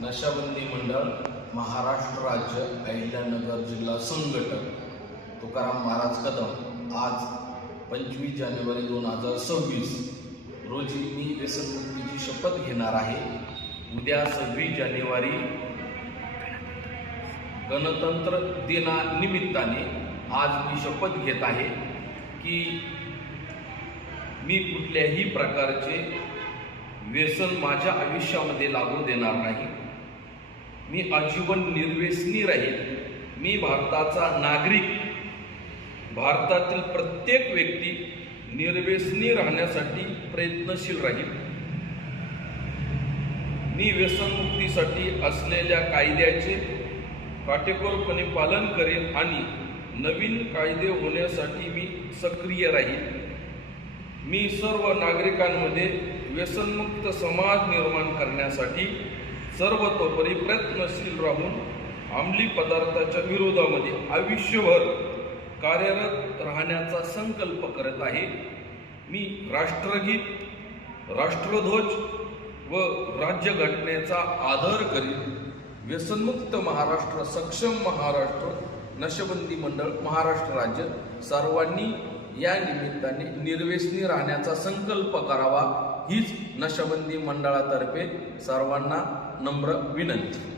नशाबंदी मंडळ महाराष्ट्र राज्य अहिल्यानगर जिल्हा संघटक तुकाराम महाराज कदम आज 25 जानेवारी 2026 रोजी मी व्यसनमुक्तीची शपथ घेणार आहे। उद्या 26 जानेवारी गणतंत्र दिनानिमित्ताने आज मी शपथ घेत आहे की मी कुठल्याही प्रकारचे व्यसन माझ्या आयुष्यामध्ये लागू देणार नाही। मी आजीवन निर्व्यसनी राहील। मी भारताचा नागरिक, भारतातील प्रत्येक व्यक्ती निर्व्यसनी राहण्यासाठी प्रयत्नशील राहील। मी व्यसनमुक्तीसाठी असलेल्या कायद्याचे काटेकोरपणे पालन करेन आणि नवीन कायदे होण्यासाठी मी सक्रिय राहील। मी सर्व नागरिकांमध्ये व्यसनमुक्त समाज निर्माण करण्यासाठी सर्वतोपरी प्रयत्नशील राहून अंमली पदार्थाच्या विरोधामध्ये आयुष्यभर कार्यरत राहण्याचा संकल्प करत आहे। मी राष्ट्रगीत, राष्ट्रध्वज व राज्यघटनेचा आदर करीन। व्यसनमुक्त महाराष्ट्र, सक्षम महाराष्ट्र, नशाबंदी मंडळ महाराष्ट्र राज्य सर्वांनी या निमित्ताने निर्व्यसनी राहण्याचा संकल्प करावा हीच नशाबंदी मंडळातर्फे सर्वांना नम्र विनंती।